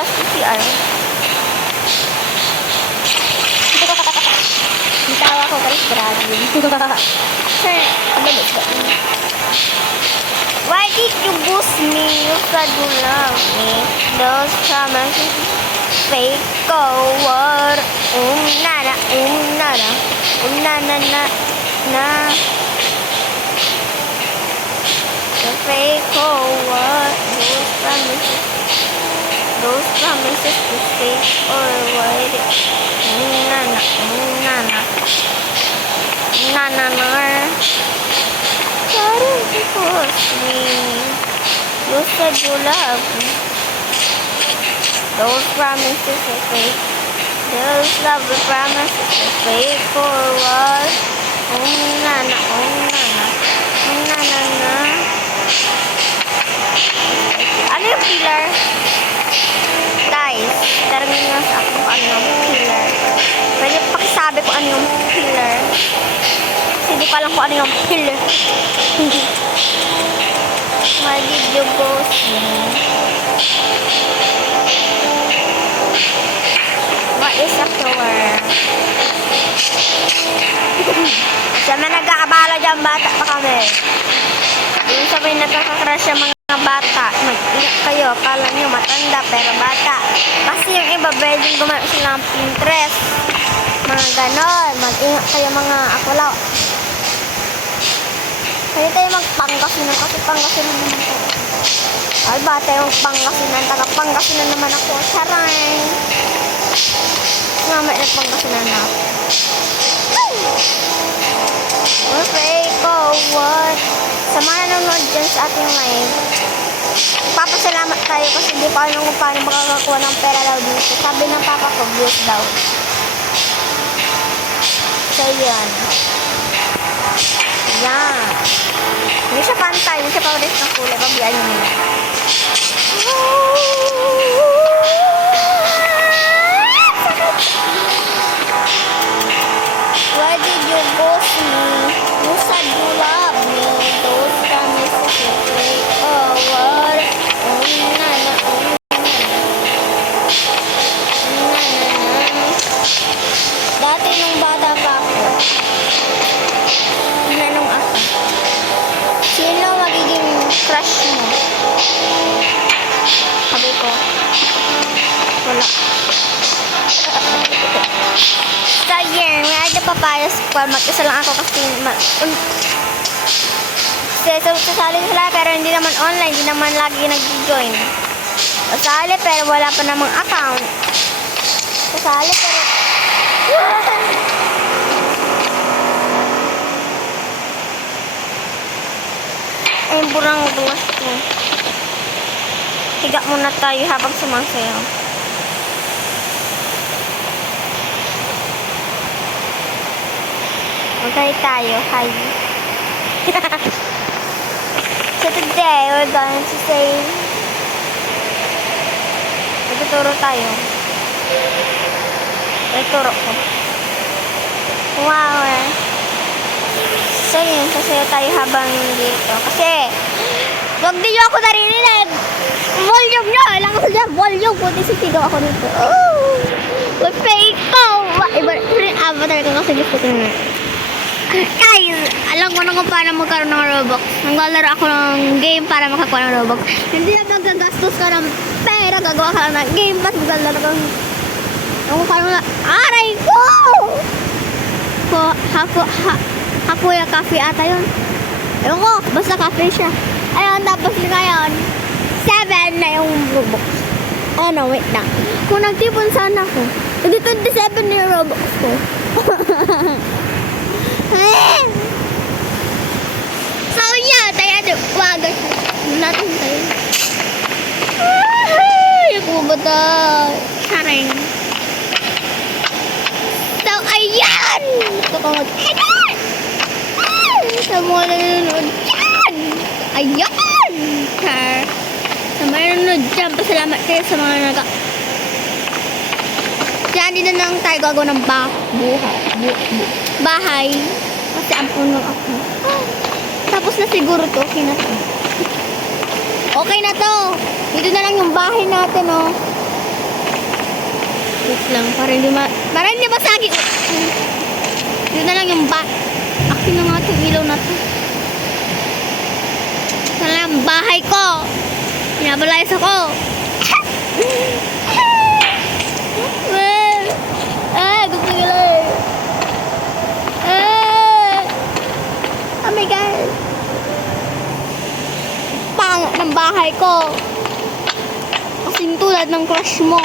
CR. Natawa ko guys, grabe yun. Sir, ano ba? Why did you boost me? You said you love me. Those promises fake over. Um, nana, um, nana. Um, nana, na, na. Promises to fake or wait. Um, nana, um, nana. Nana, nana. Sorry because me. You said you love me. Those promises are fake. Those love promises are fake for what? Oh na na, oh na na. Oh na na na. Ano yung pillar? Ano yung pillar. Kasi hindi ko alam kung ano yung pillar. You ghost me? What is a flower? Sa mga nagkakabala dyan, bata pa kami. Yung sa may nagkakakrush yung mga bata, mag-ingat kayo, akala nyo matanda, pero bata. Kasi yung iba, pwedeng gumamit sila ng Pinterest. Mga ganon. Mag-ingat kayo mga akulaw. Pwede tayo magpangkasinan kasi pangkasinan naman ko. Ay, bata yung pangkasinan. Taga pangkasinan naman ako. Saray! Mamaya nagpangkasinan na ako. Okay, go, what? Sa mga nanonood dyan sa ating live, papasalamat tayo kasi di pa alam kung paano makakakuha ng pera daw dito. Sabi ng papa ko, views daw. So, yan. Yan. Hindi siya pantay. Hindi siya pares ng kulay. Pabiyan nyo nila. Why ko, wala. So, yeah, may ada papayas pa. Mag-isa lang ako kasi kasi so, sasali sila pero hindi naman online, hindi naman lagi nag-join. Sasali pero wala pa namang account. Sasali pero... Ay, burang buwas ko. Higa muna tayo habang sumasayaw. Okay tayo. Hi. so today, we're going to say... Magtuturo tayo. Magturo ko. Wow. eh. So yun, sasayaw tayo habang dito. Kasi, wag din ako narinig. Volume nyo. Alam ko dyan, volume. Buti sisigaw ako dito. Oh! May fake ko. Iba, rin avatar ko kasi gusto ko na. Guys, alam ko na kung paano magkaroon ng Robux. Naglalaro ako ng game para makakuha ng Robux. Hindi na magagastos ka ng pera. Gagawa ka lang ng game. Tapos maglalaro ka ng... Ang paano na... Aray ko! Ko, hako, ha, hakuya cafe ata yun. Ewan ko, basta cafe siya. Ayun, tapos ngayon, 7 na yung Robux. Ano, wait lang. Kung nagtipon sana ako, hindi 27 na yung Robux ko. so, yeah, tayo ano, wagas natin tayo. Ay, ito? Saring. So, ayan! Ito ko mag-edit! Sa mga nanonood dyan! Ayan! Char. Nanonood dyan, pasalamat kayo sa mga naga... Diyan, dito na lang tayo gagawa ng ba buhay. Bu bu bahay. Kasi ang puno ako. Tapos na siguro to. Okay na to. Okay na to. Dito na lang yung bahay natin, oh. Wait lang, para hindi ma... Para hindi masagi. Yun na lang yung ba... Akin na nga ilaw na to. Ito na lang ang bahay ko. Pinabalayas ako. Ah, gusto ko lang. Ah, oh my God. Pangit ng bahay ko. Kasing tulad ng crush mo.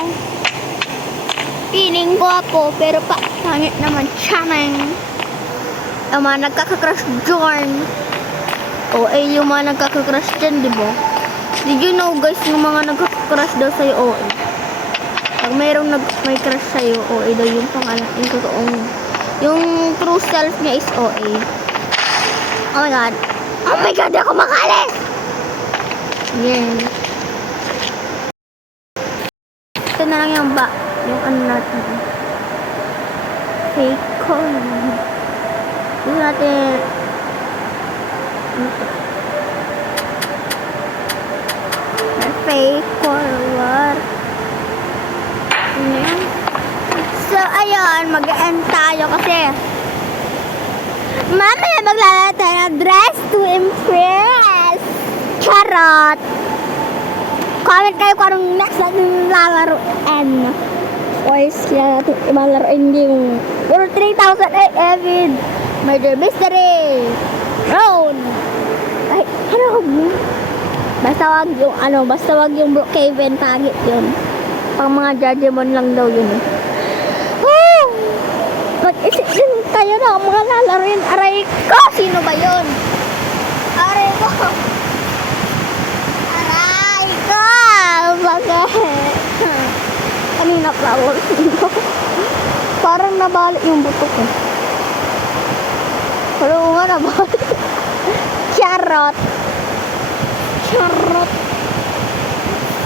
Piling ko ako, pero pa, pangit naman siya, neng. Ang mga nagkakakrush dyan. O, eh, yung mga nagkakakrush dyan, di ba? Did you know, guys, yung mga nagkakakrush daw sa'yo, o, eh. Pag mayroong nag, may crush sa'yo, o, eh, daw yung pangalan, yung totoong, yung true self niya is OA. Oh my God. Oh my God, ako makalis! Yan. Ito na lang yung ba, yung ano natin. Fake call. Ito natin. Ano Fake forward. Yan? So, ayun, mag-end tayo kasi mamaya maglalala tayo ng dress to impress. Charot! Comment kayo kung anong next natin lalaroin. Boys, kaya natin imalaroin yung Puro 3,000 eh, Evid. Murder Mystery. Round. Ay, ano? Basta wag yung ano, basta wag yung Brookhaven target yun. Pang mga Judgment lang daw yun eh. Woo! Mag-isip din kayo na mga lalaroin. Aray ko! Sino ba yun? Aray ko! Aray ko! Bakit? Kanina flower ko. Parang nabalik yung buto ko. Pero nga nabalik. Charot. Charot.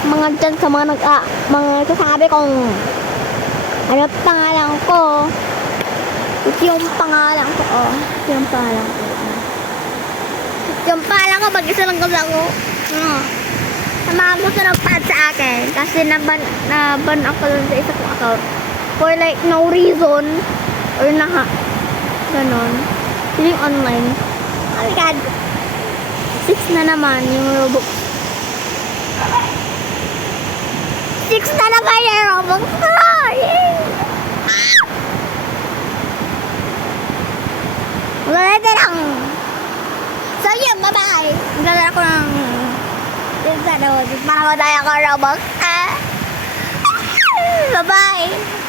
Mga dyan sa mga nag ah, mga nagsasabi kong ano pangalan ko. Ito yung pangalan ko. Oh, ito yung pangalan ko. Ito yung pangalan ko. Mag-isa lang kasi ako. Ano? Sa mga gusto nag-pad sa akin. Kasi naban, naban ako dun sa isa kong account. For like no reason. Or naha. Ganon. Yung online. Oh my God. Six na naman yung Robux. Six na naman yung Robux. Oh! Wala na lang. So yun, bye-bye. Magdala ko ng yung sa ano, para madaya ko Robux. Ah. Bye-bye.